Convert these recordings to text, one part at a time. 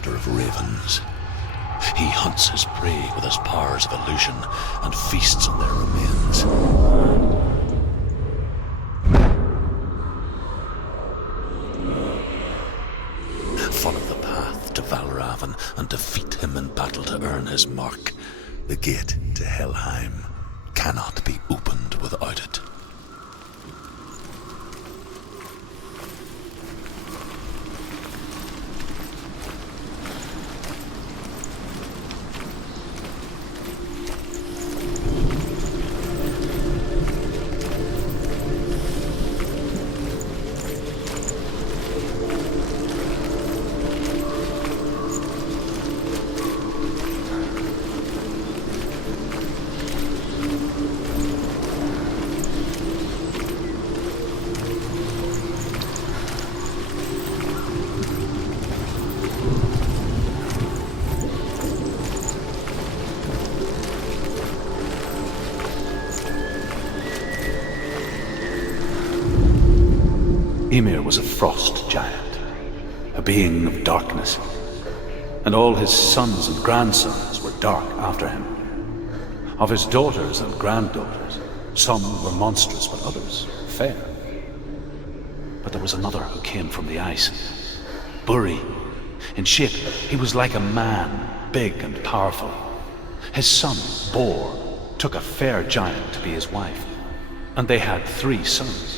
master of ravens. He hunts his prey with his powers of illusion and feasts on their remains. Follow the path to Valravan and defeat him in battle to earn his mark. The gate to Helheim cannot be opened without it. Ymir was a frost giant, a being of darkness, and all his sons and grandsons were dark after him. Of his daughters and granddaughters, some were monstrous, but others fair. But there was another who came from the ice. Buri. In shape, he was like a man, big and powerful. His son, Bor, took a fair giant to be his wife, and they had 3 sons.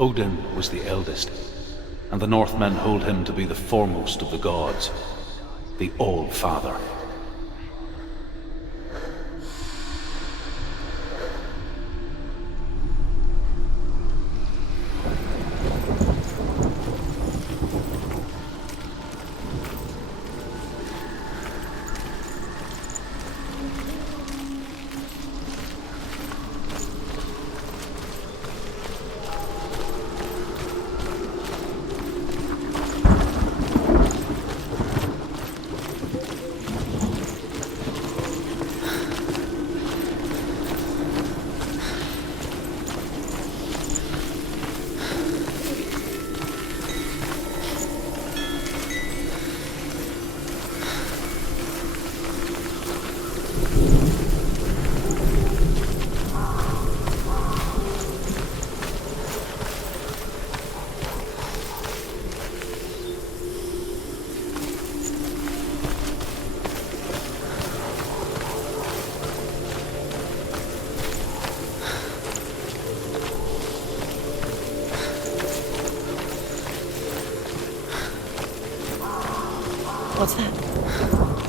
Odin was the eldest, and the Northmen hold him to be the foremost of the gods, the All-Father. What's that?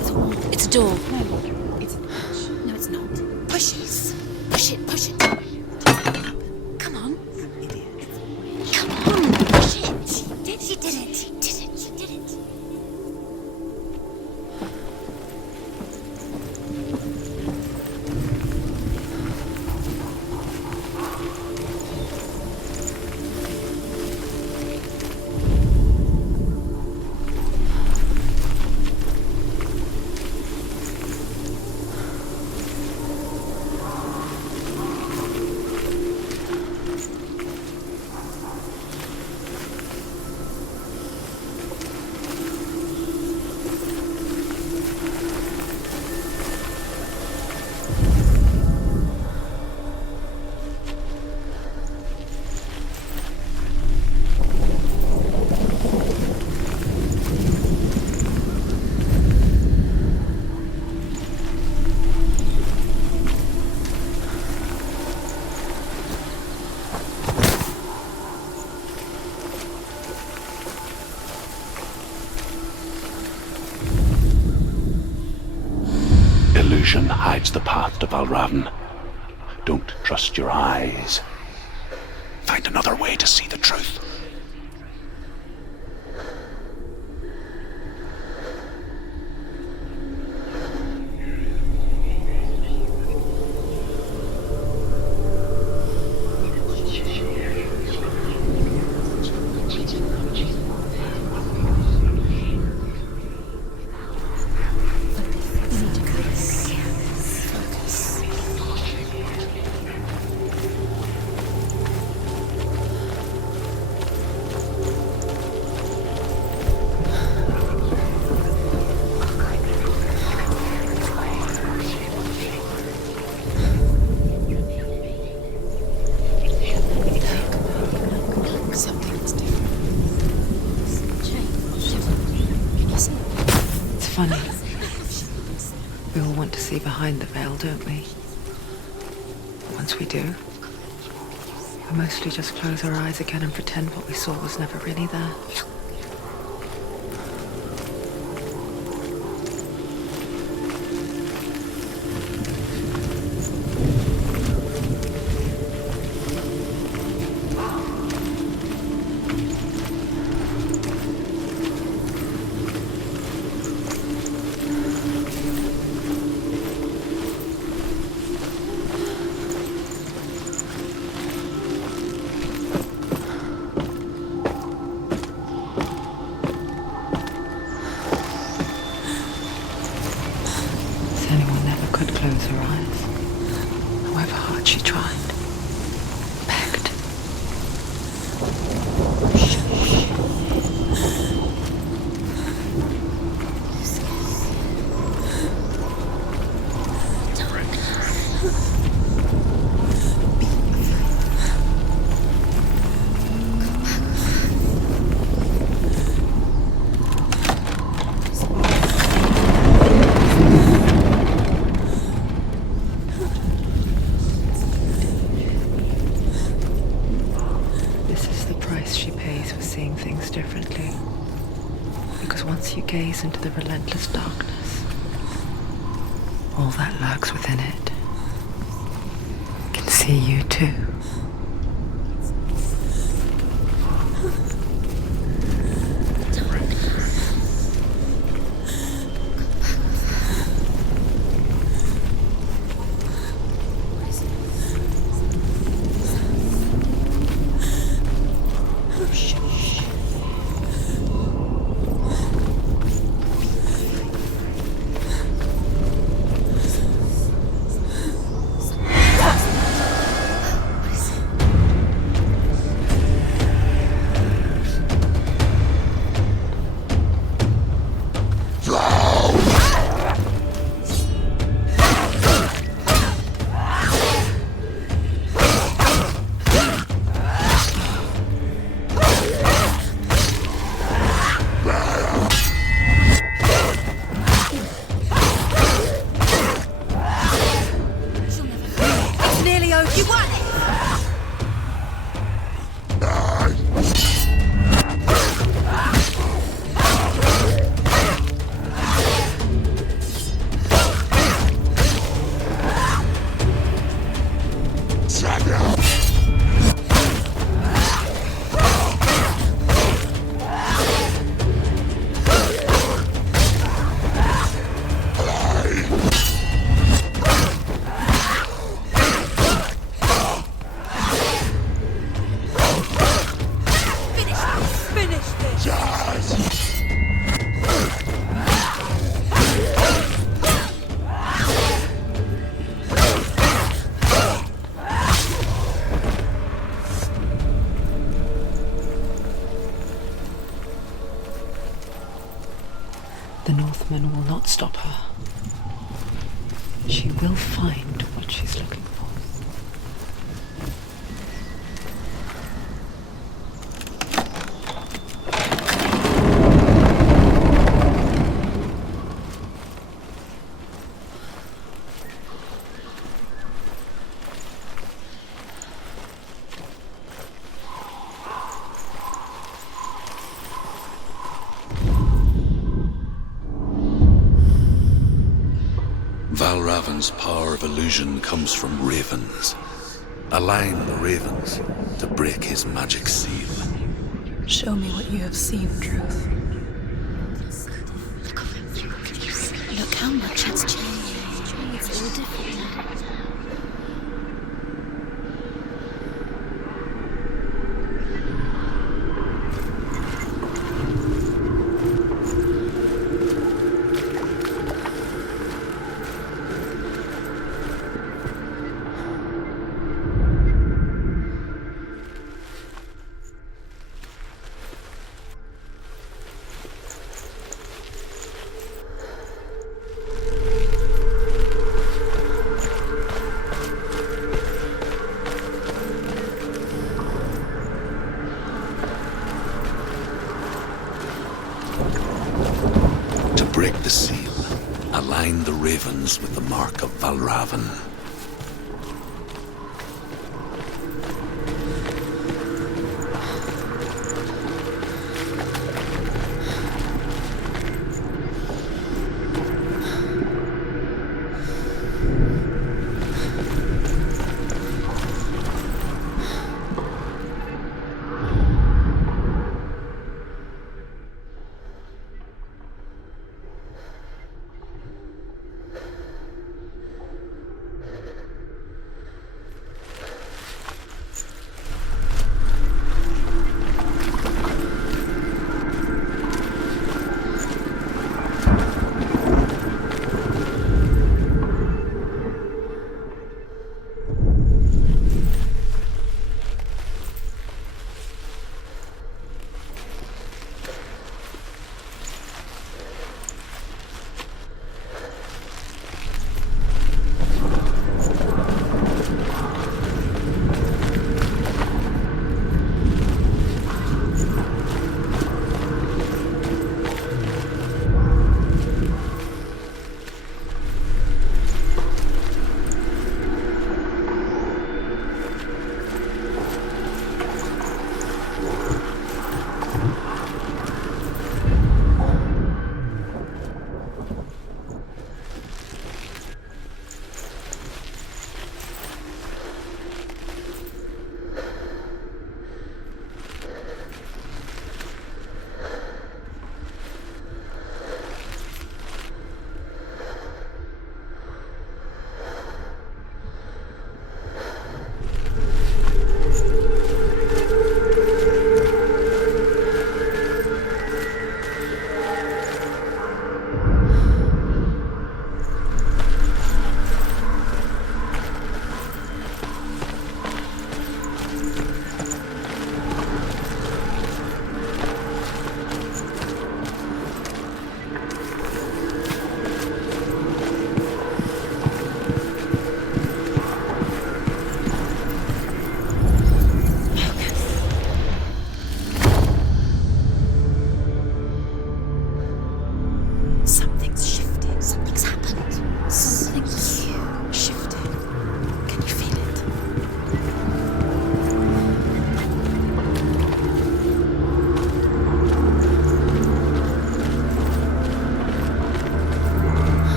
It's a wall. It's a door. No, it's a push. No, it's not. Push it. Push it. Push it. Come on. Come on. Push it. She did it. She did it. She did it. Illusion hides the path to Valravan. Don't trust your eyes. Find another way to see the truth. behind the veil, don't we? Once we do, we mostly just close our eyes again and pretend what we saw was never really there. Senua never could close her eyes, however hard she tried, begged. This is the price she pays for seeing things differently. Because once you gaze into the relentless darkness, all that lurks within it can see you too. The Northmen will not stop her. She will find what she's looking for. Valravan's power of illusion comes from ravens. Align the ravens to break his magic seal. Show me what you have seen, Truth. Look how much it's changed. It's all different now. To break the seal, align the ravens with the mark of Valravan.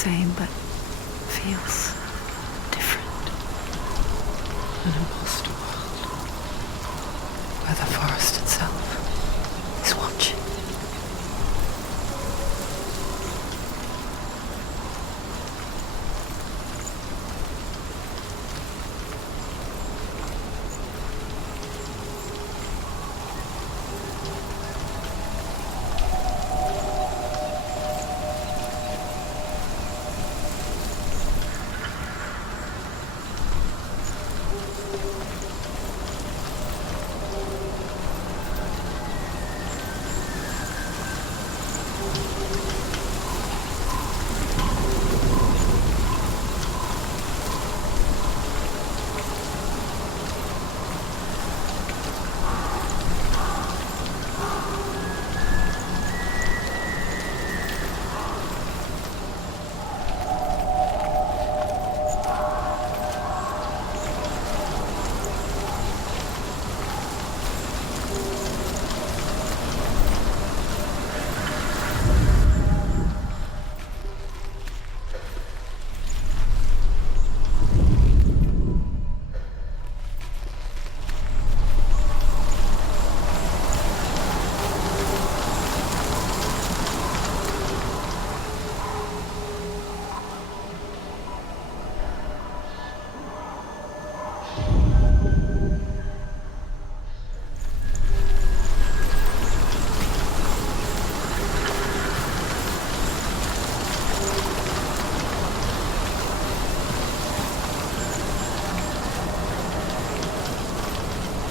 same, but feels different. An imposter world, where the forest itself is watching.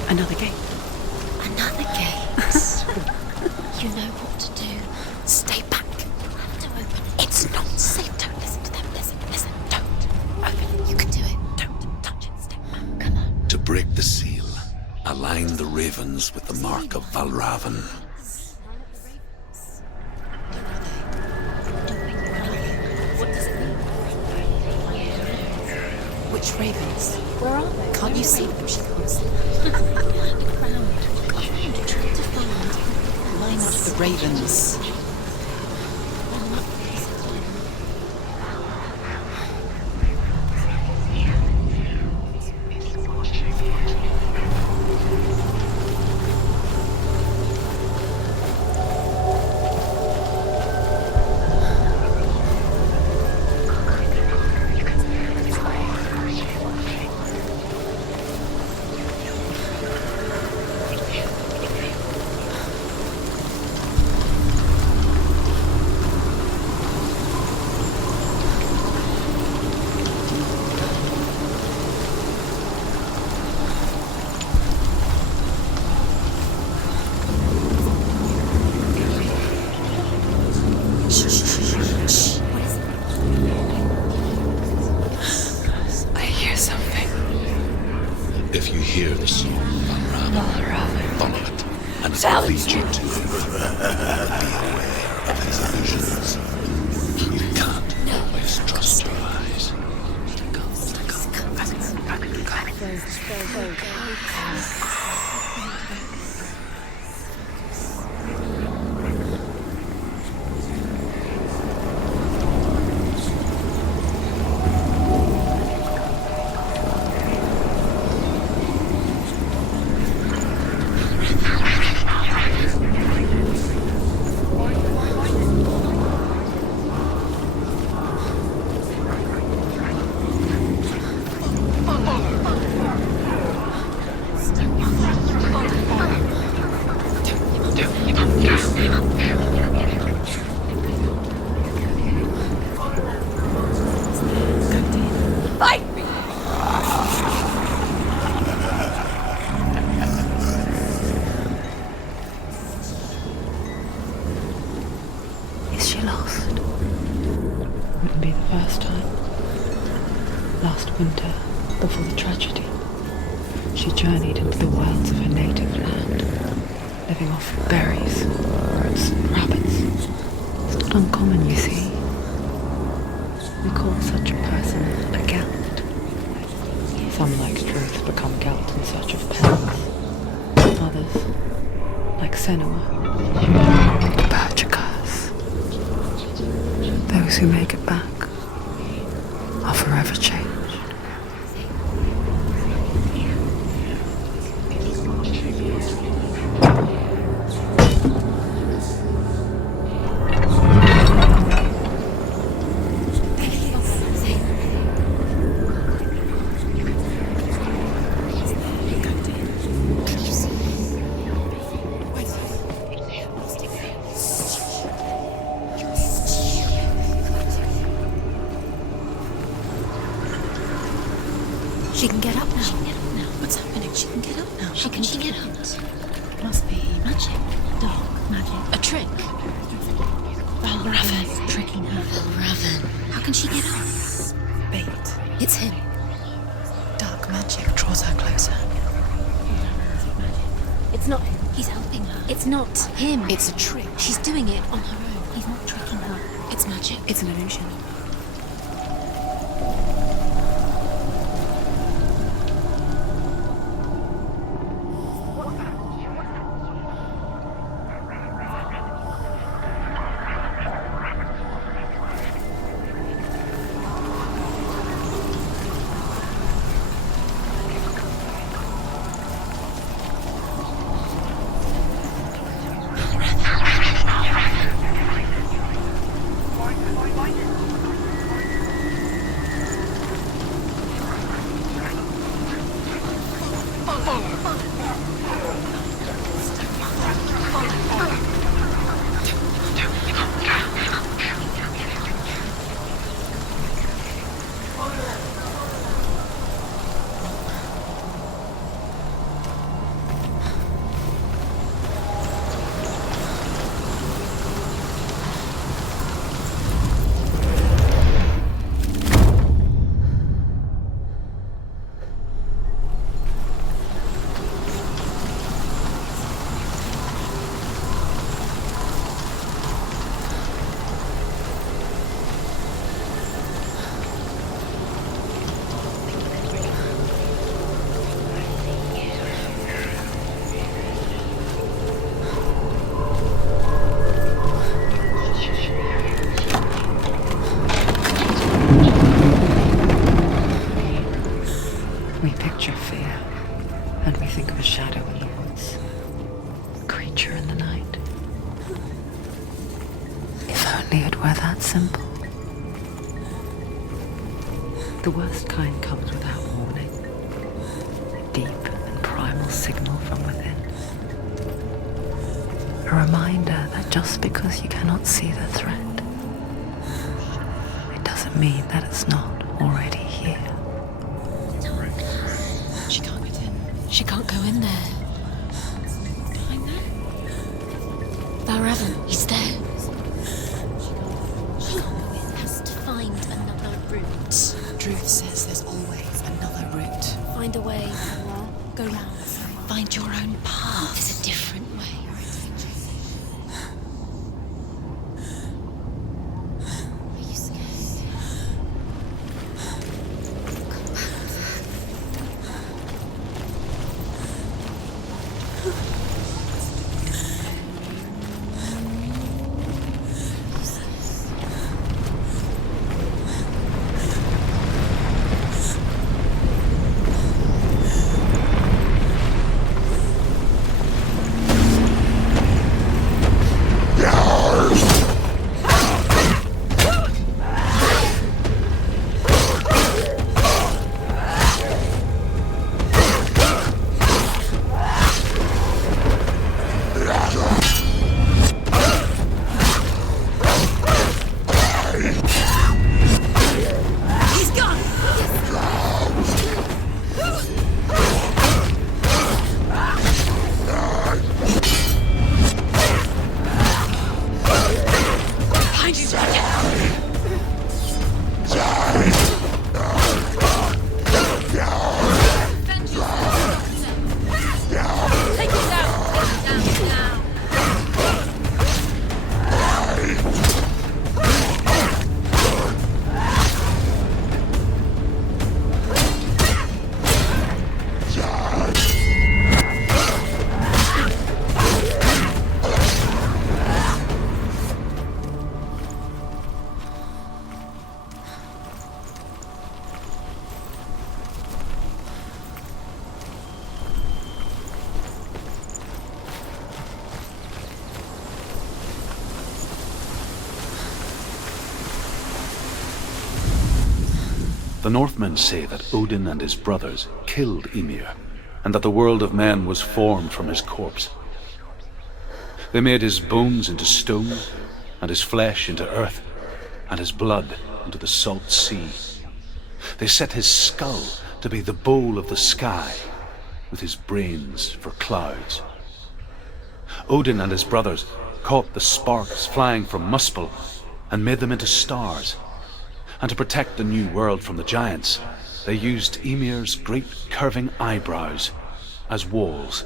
Another gate. Another gate. You know what to do. Stay back. Break the seal. Align the ravens with the mark of Valravan. What does it mean? Which ravens? Where are they? Can't you see them? She can't see them. Trying to find. Line up the ravens. If you hear the song Valravan, follow it, and it will lead you to him. But be aware of his illusions. You can't always trust your eyes. Is she lost? Wouldn't be the first time. Last winter, before the tragedy, she journeyed into the wilds of her native land, living off berries, roots, and rabbits. It's not uncommon, you see. We call such a person a Gelt. Some, like Truth, become Gelt in search of pens. Others, like Senua, purge a curse. Those who make it back are forever changed. She can get up now. What's happening? She can get up now. How can she get up? It must be magic. Dark magic. A trick. Valravan tricking her. Valravan. How can she get up? Bait. It's him. Dark magic draws her closer. It's not him. He's helping her. It's not him. It's a trick. She's doing it on her own. He's not tricking her. It's magic. It's an illusion. We picture fear, and we think of a shadow in the woods, a creature in the night. If only it were that simple. The worst kind comes without warning, a deep and primal signal from within. A reminder that just because you cannot see the threat, it doesn't mean that it's not already here. She can't get in. She can't go in there. Behind there? Valravn, he's there. She has to find another route. Truth says there's always another route. Find a way. Go round. Find your own path. There's a different way. Are you scared? The Northmen say that Odin and his brothers killed Ymir, and that the world of men was formed from his corpse. They made his bones into stone, and his flesh into earth, and his blood into the salt sea. They set his skull to be the bowl of the sky, with his brains for clouds. Odin and his brothers caught the sparks flying from Muspel and made them into stars. And to protect the new world from the giants, they used Ymir's great curving eyebrows as walls.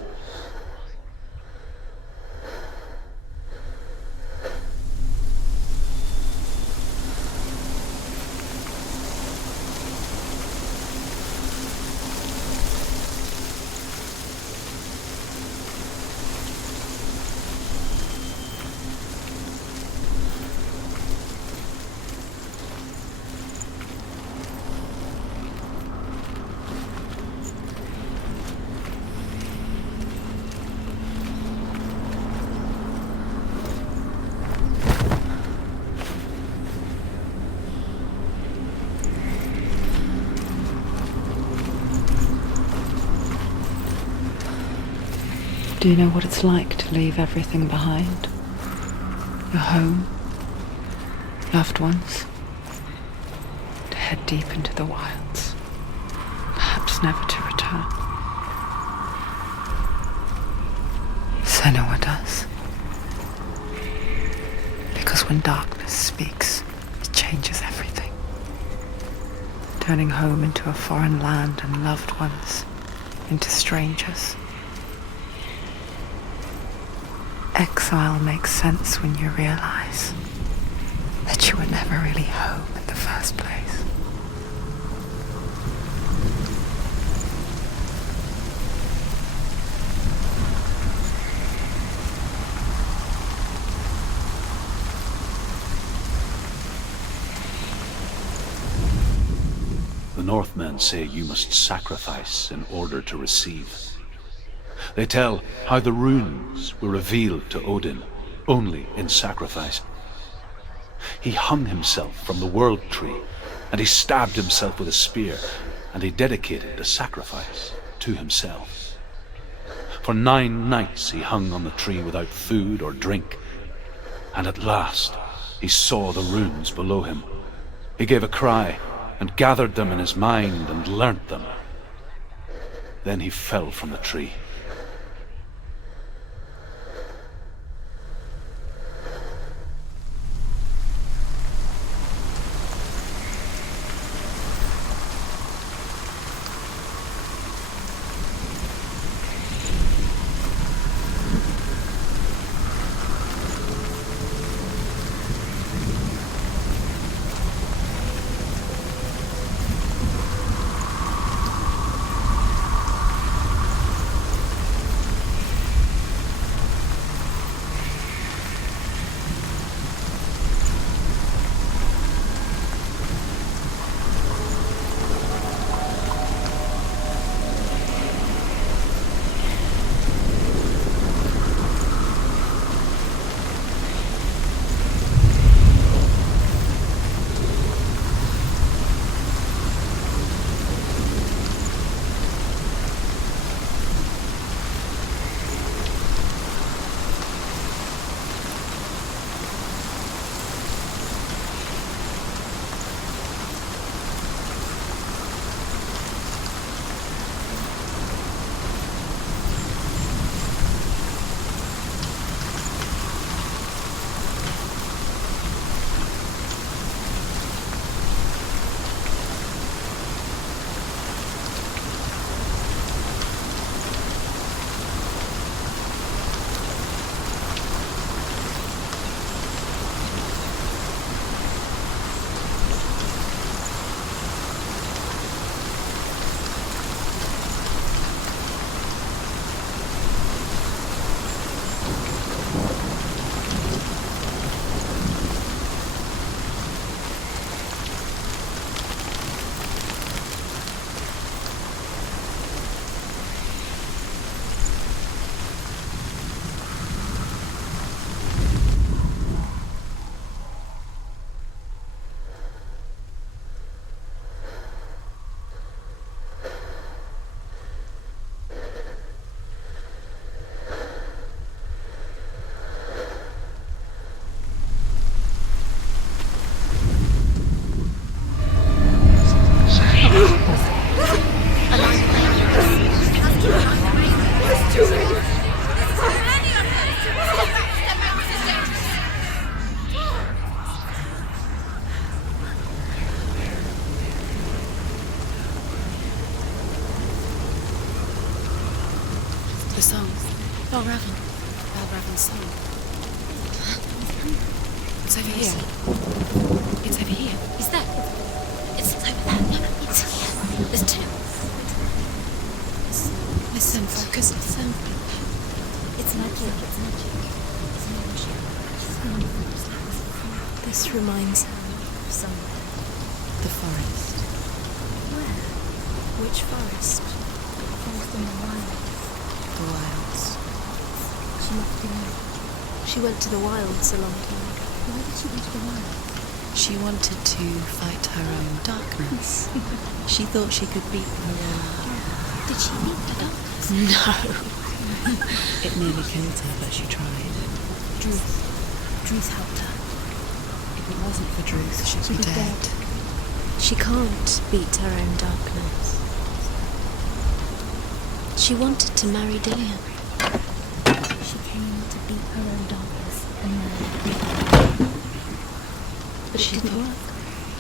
Do you know what it's like to leave everything behind? Your home, loved ones, to head deep into the wilds, perhaps never to return. Senua does. Because when darkness speaks, it changes everything, turning home into a foreign land and loved ones into strangers. Exile makes sense when you realize that you were never really home in the first place. The the Northmen say you must sacrifice in order to receive. They tell how the runes were revealed to Odin only in sacrifice. He hung himself from the world tree, and he stabbed himself with a spear, and he dedicated the sacrifice to himself. For 9 nights he hung on the tree without food or drink, and at last he saw the runes below him. He gave a cry, and gathered them in his mind and learnt them. Then he fell from the tree. song. Valravan's song. It's over here. It's over here. Is that? It's over there. No, it's here. There's two. Listen, focus, listen. It's magic. It's magic. This reminds her of somewhere. The forest. Where? Which forest? Forest in the wild. The wilds. She must be there. She went to the wilds a long time ago. Why did she go to the wild? She wanted to fight her own darkness. She thought she could beat her own. Did she beat the darkness? No. It nearly killed her, but she tried. Druth helped her. If it wasn't for Druth, she'd be dead. She can't beat her own darkness. She wanted to marry Dillian. She came to beat her own darkness and then... But it didn't work.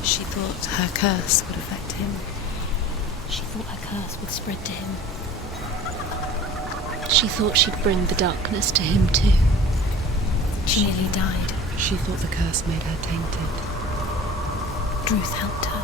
She thought her curse would affect him. She thought her curse would spread to him. She thought she'd bring the darkness to him too. She nearly died. She thought the curse made her tainted. Druth helped her.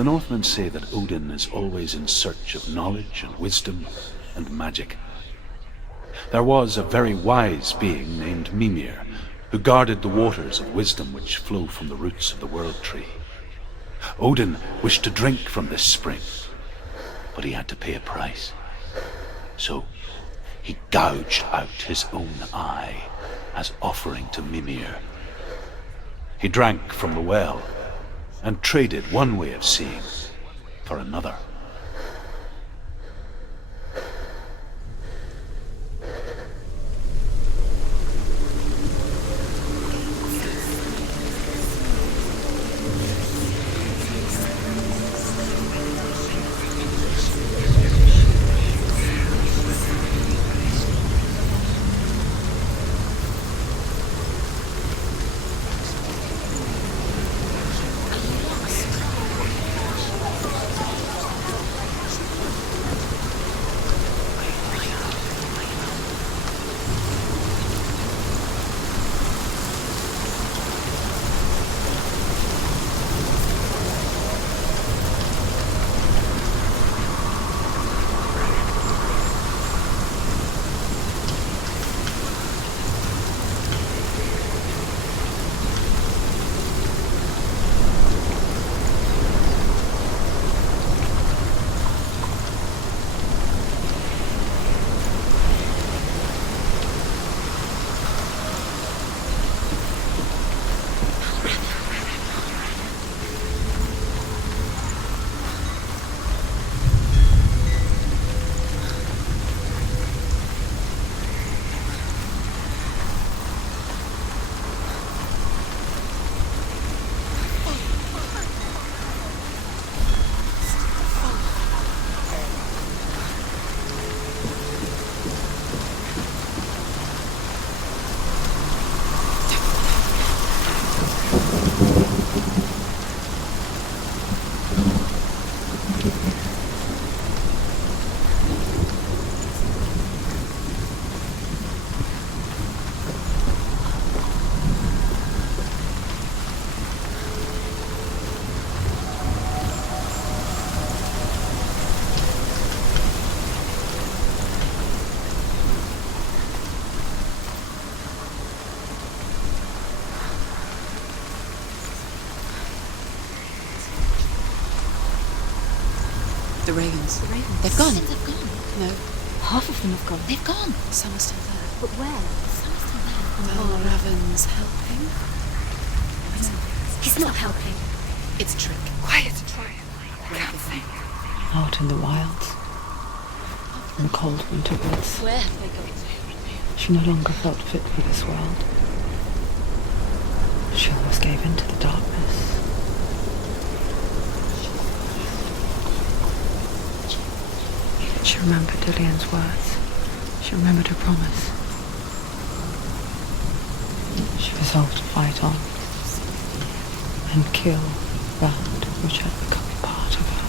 The Northmen say that Odin is always in search of knowledge and wisdom and magic. There was a very wise being named Mimir, who guarded the waters of wisdom which flow from the roots of the World Tree. Odin wished to drink from this spring, but he had to pay a price. So he gouged out his own eye as offering to Mimir. He drank from the well and traded one way of seeing for another. The ravens. They've gone. They've gone. No, Half of them have gone. They've gone. some are still there. But where? Some are still there. Well, Raven's helping. He's not helping. It's a trick. Quiet. Raven. Out in the wilds, in the cold winter woods, Where have they gone? she no longer felt fit for this world. She almost gave in to the darkness. She remembered Dillian's words. She remembered her promise. She resolved to fight on and kill that which had become part of her.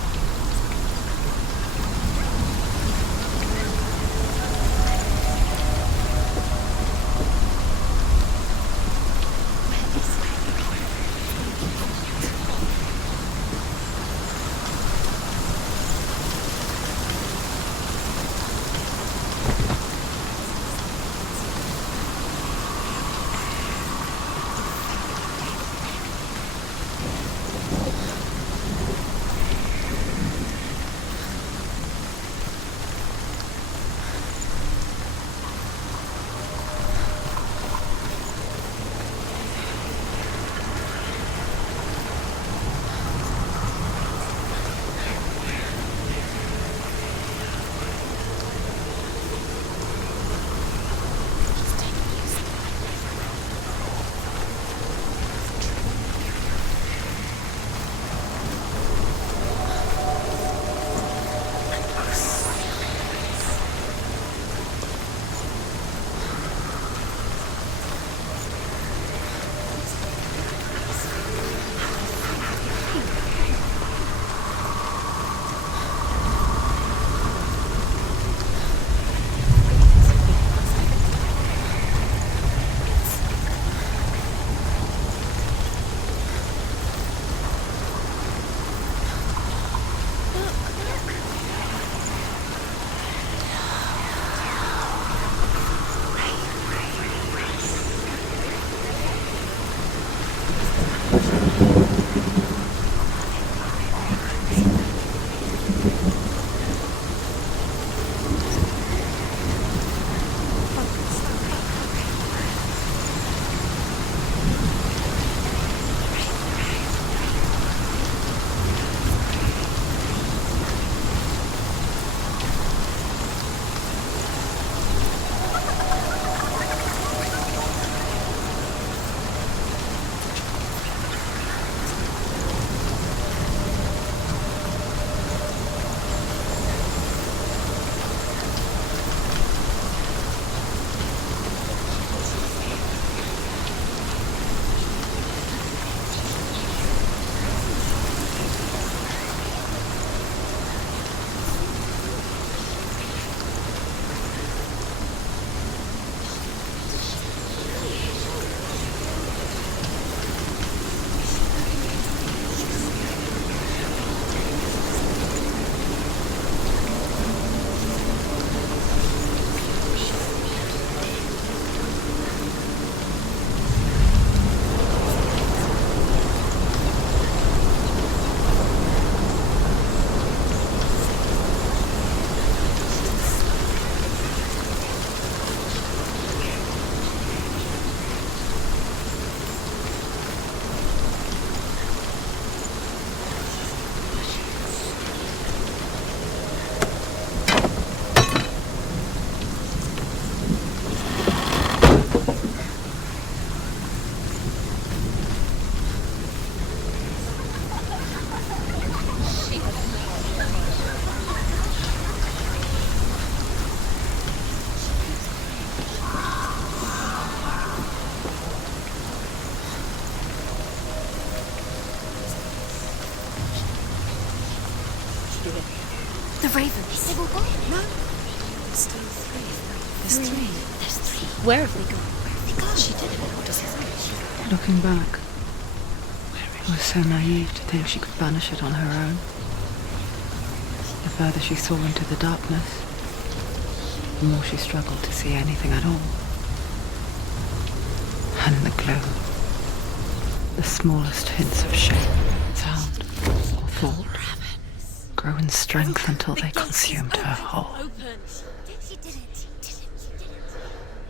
The ravens. They will go. No. There's still three. There's three. There's three. Where have they gone? Where have they gone? She did it. What does it say? Looking back, I was so naive to think she could banish it on her own. The further she saw into the darkness, the more she struggled to see anything at all. And in the glow, the smallest hints of shape, sound, or thought grow in strength until they consumed her whole.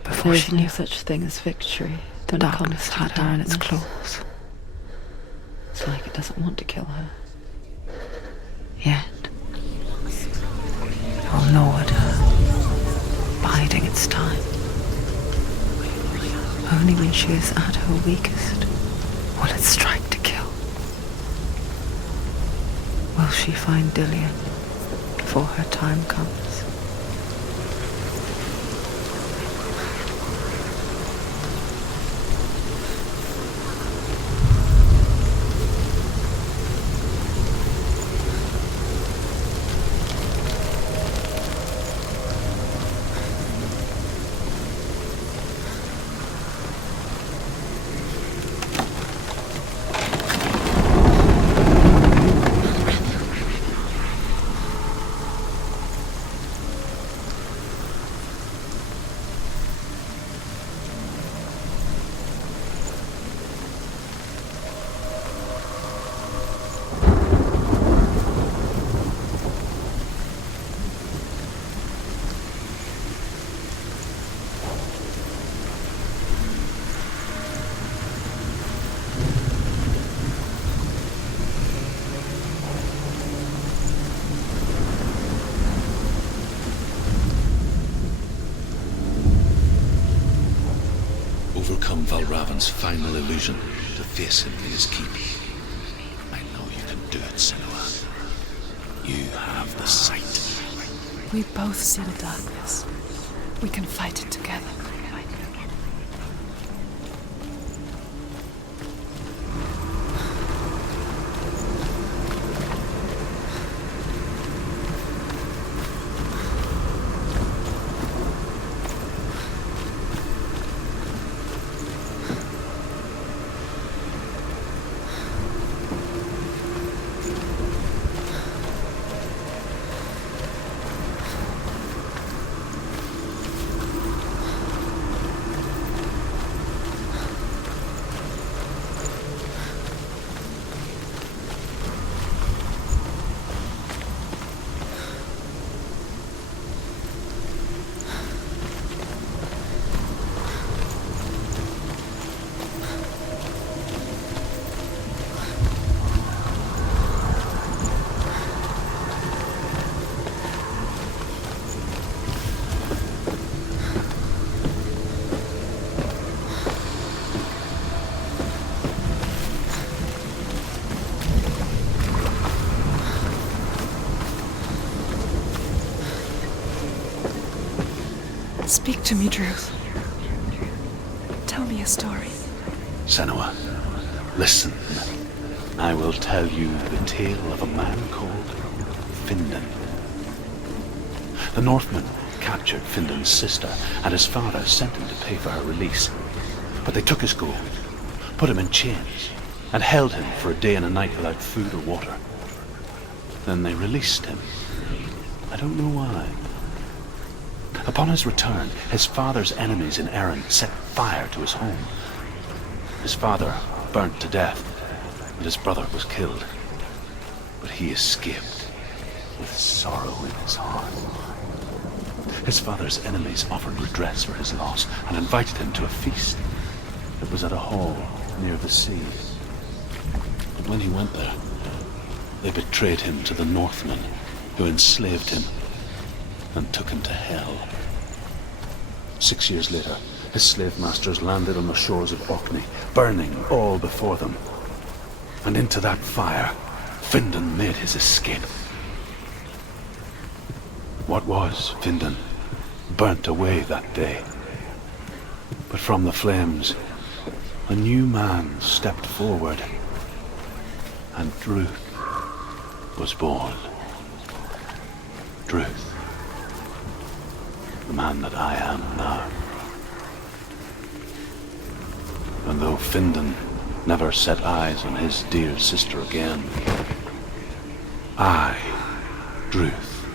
Before she knew such thing as victory, the darkness had her in its claws. It's like it doesn't want to kill her. Yet, it will gnaw at her, biding its time. Only when she is at her weakest will it strike to kill. Will she find Dillian before her time comes? Overcome Valravan's final illusion to face him in his keep. I know you can do it, Senua. You have the sight. We both see the darkness. We can fight it together. Speak to me, Druth. Tell me a story. Senua, listen. I will tell you the tale of a man called Findan. The Northmen captured Findan's sister, and his father sent him to pay for her release. But they took his gold, put him in chains, and held him for a day and a night without food or water. Then they released him. I don't know why. Upon his return, his father's enemies in Erin set fire to his home. His father burnt to death, and his brother was killed. But he escaped with sorrow in his heart. His father's enemies offered redress for his loss and invited him to a feast. It was at a hall near the sea. But when he went there, they betrayed him to the Northmen, who enslaved him and took him to hell. 6 years later, his slave masters landed on the shores of Orkney, burning all before them. And into that fire, Findan made his escape. What was Findan burnt away that day. But from the flames, a new man stepped forward, and Druth was born. Druth, the man that I am now. And though Findan never set eyes on his dear sister again, I, Druth,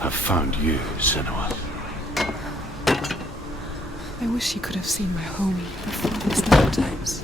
have found you, Senua. I wish you could have seen my home before these dark times.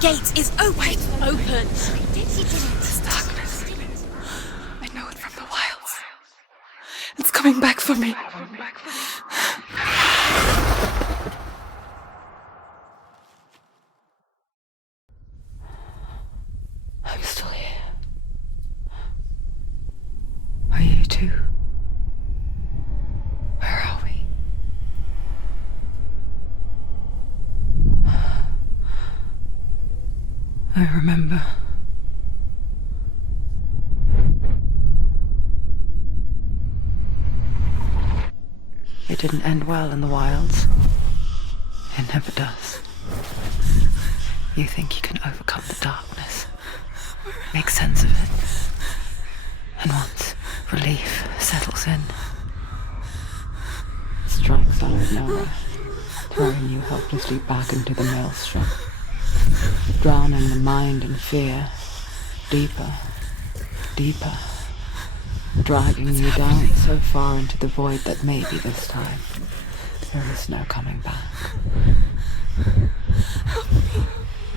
gate is open. Open. She did it. This darkness. I know it from the wilds. It's coming back for me. I'm still here. Are you too? Where are we? I remember. It didn't end well in the wilds. It never does. You think you can overcome the darkness, make sense of it, and once relief settles in, it strikes out of nowhere, throwing you helplessly back into the maelstrom, drowning the mind in fear, deeper, deeper, dragging you down so far into the void that maybe this time there is no coming back.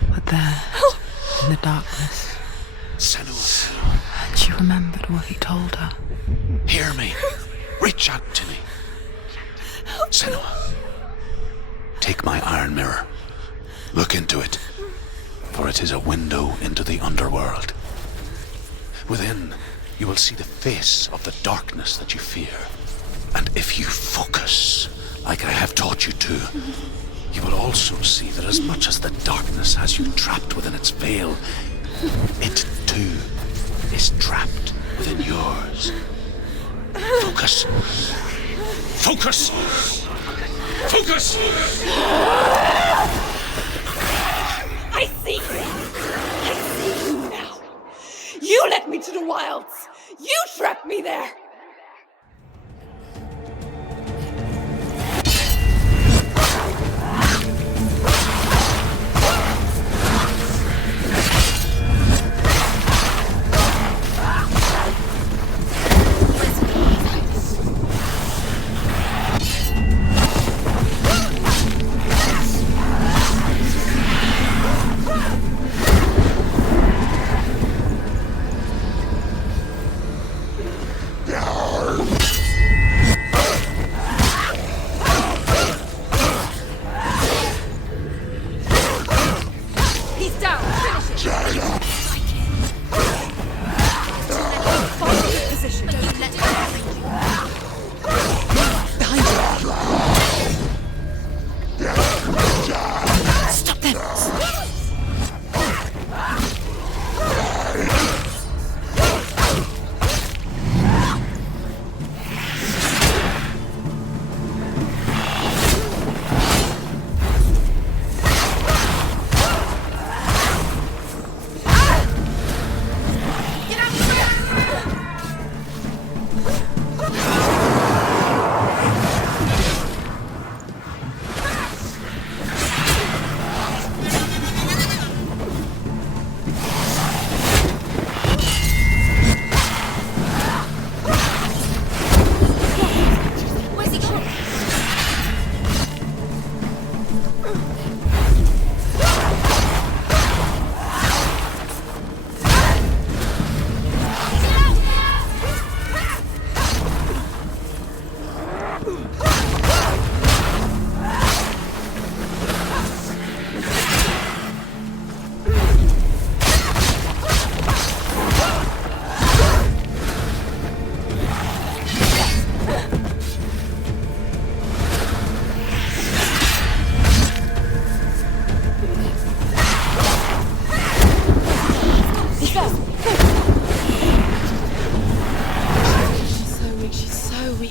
But there, in the darkness, Senua, and she remembered what he told her. hear me. Reach out to me. Senua, take my iron mirror. Look into it, for it is a window into the underworld. Within, you will see the face of the darkness that you fear. And if you focus, like I have taught you to, you will also see that as much as the darkness has you trapped within its veil, it too is trapped within yours. Focus. Focus! Focus! I see you! I see you now! You led me to the wilds! You trapped me there!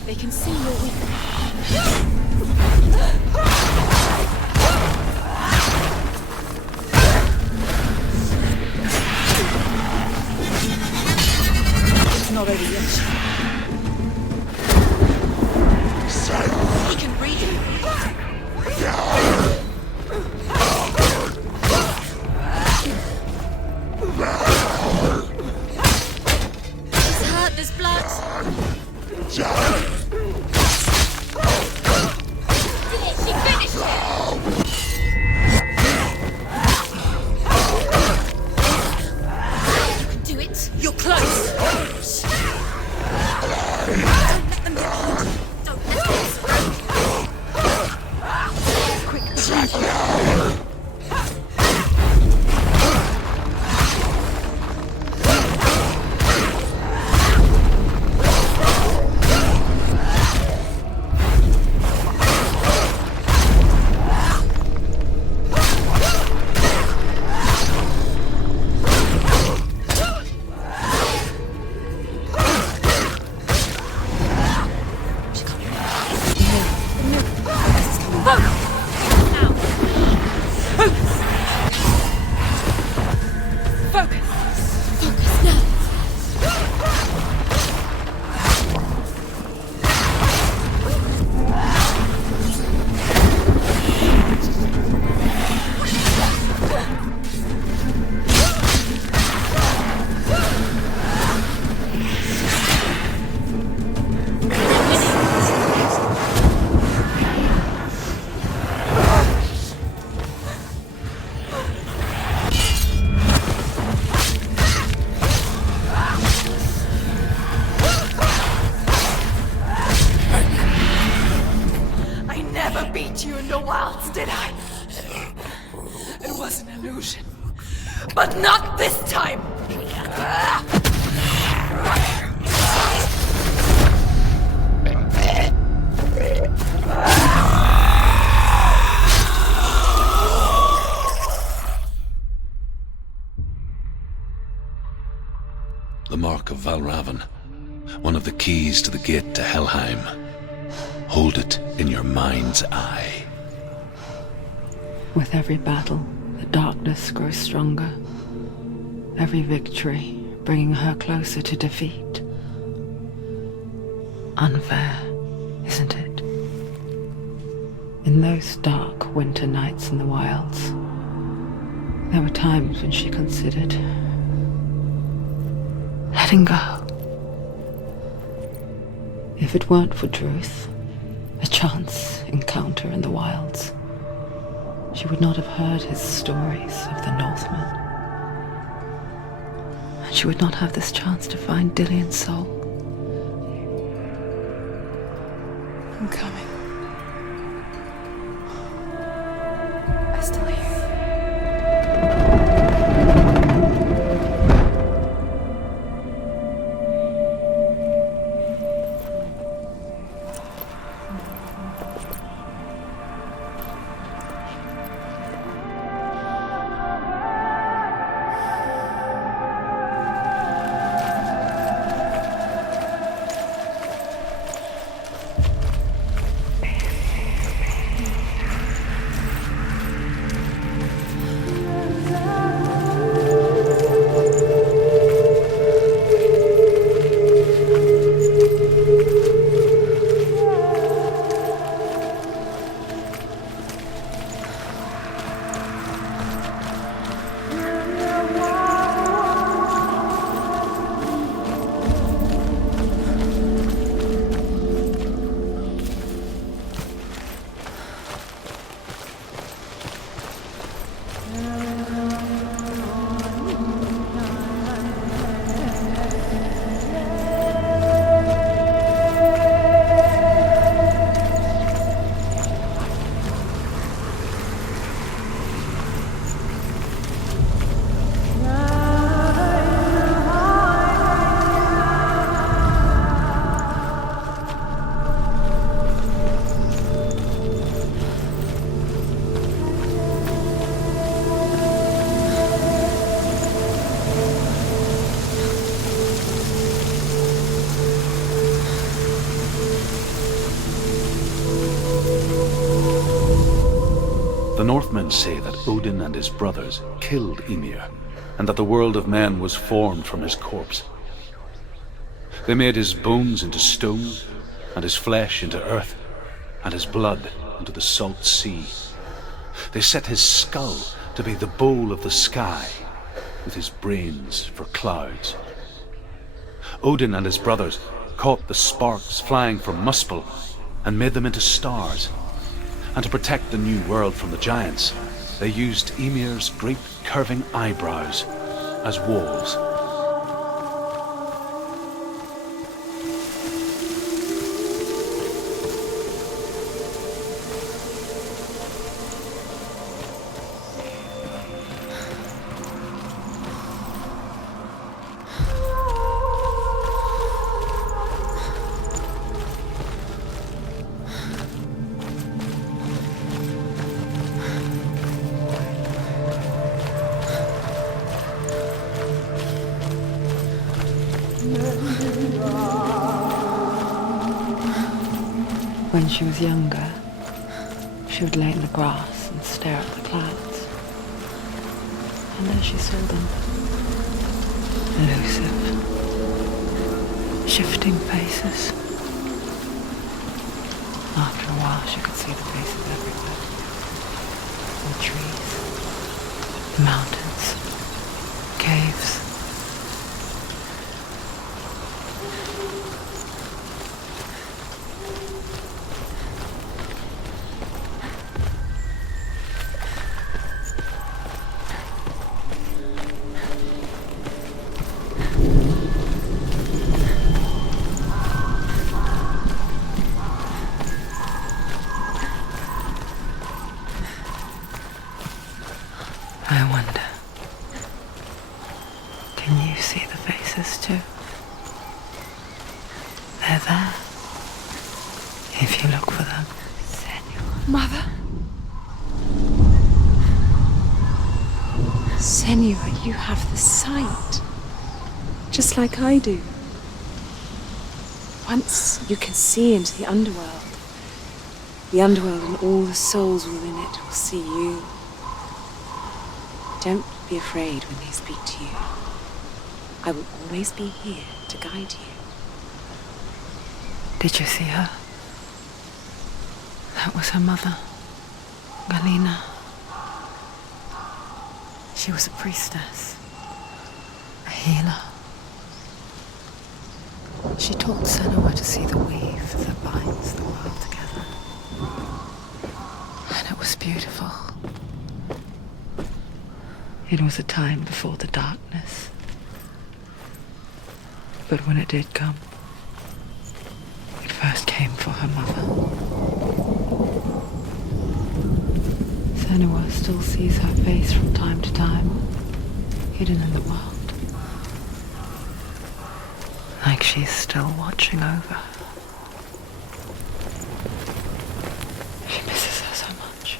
They can see you're with them. It's not over yet. We can read it. He's hurt, there's blood. She finished it! But not this time! The mark of Valravan, one of the keys to the gate to Helheim. Hold it in your mind's eye. With every battle, the darkness grows stronger. Every victory bringing her closer to defeat. Unfair, isn't it? In those dark winter nights in the wilds, there were times when she considered letting go. If it weren't for Druth, a chance encounter in the wilds, she would not have heard his stories of the Northmen. And she would not have this chance to find Dillion's soul. I'm coming. I still hear you. The Northmen say that Odin and his brothers killed Ymir, and that the world of men was formed from his corpse. They made his bones into stone, and his flesh into earth, and his blood into the salt sea. They set his skull to be the bowl of the sky, with his brains for clouds. Odin and his brothers caught the sparks flying from Muspel and made them into stars. And to protect the new world from the giants, they used Ymir's great curving eyebrows as walls. When she was younger, she would lay in the grass and stare at the clouds. And there she saw them. Elusive, shifting faces. After a while, she could see the faces everywhere. The trees, the mountains, caves. I wonder, can you see the faces too? They're there, if you look for them. Senua. Mother? Senua, you have the sight. Just like I do. Once you can see into the underworld and all the souls within it will see you. Don't be afraid when they speak to you. I will always be here to guide you. Did you see her? That was her mother, Galena. She was a priestess, a healer. She taught Senua to see the weave that binds the world together. And it was beautiful. It was a time before the darkness. But when it did come, it first came for her mother. Senua still sees her face from time to time, hidden in the world. Like she's still watching over her. She misses her so much.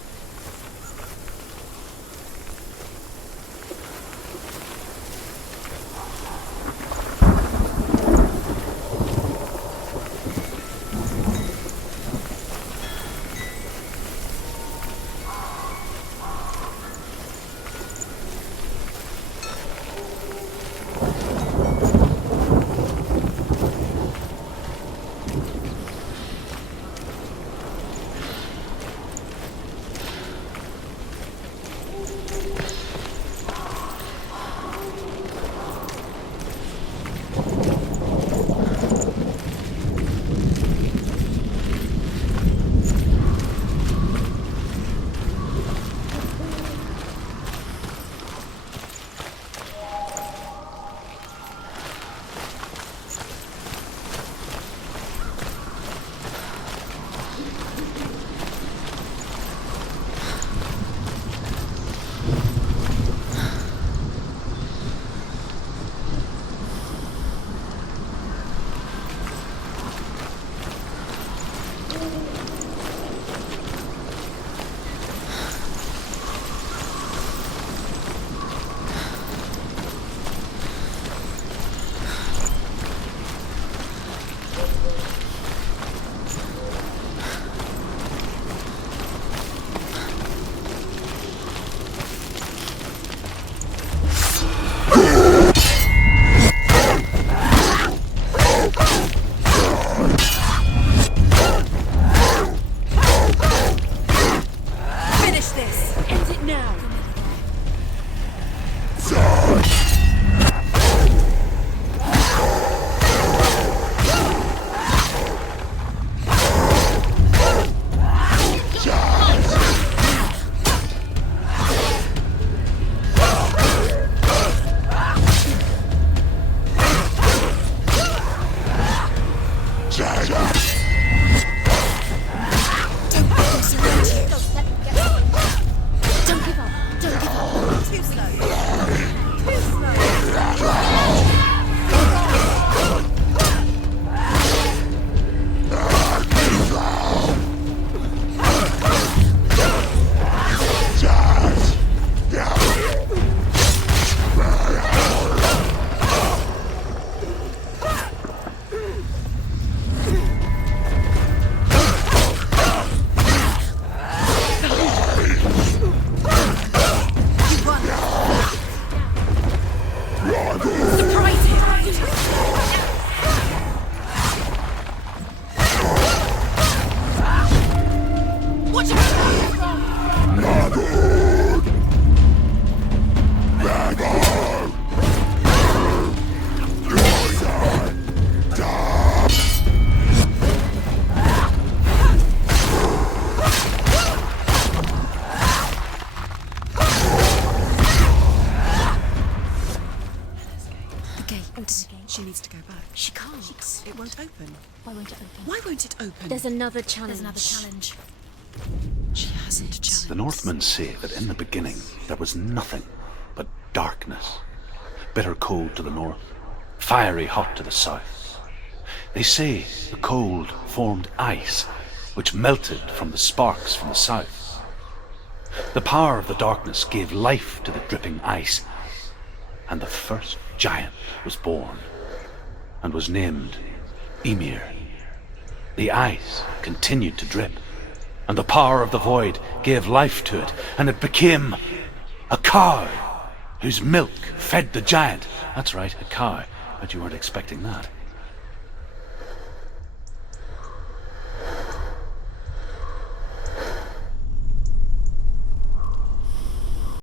to open. Why won't it open? There's another challenge. She hasn't challenged. The Northmen say that in the beginning there was nothing but darkness. Bitter cold to the north, fiery hot to the south. They say the cold formed ice, which melted from the sparks from the south. The power of the darkness gave life to the dripping ice, and the first giant was born, and was named Ymir. The ice continued to drip, and the power of the void gave life to it, and it became a cow, whose milk fed the giant. That's right, a cow, but you weren't expecting that.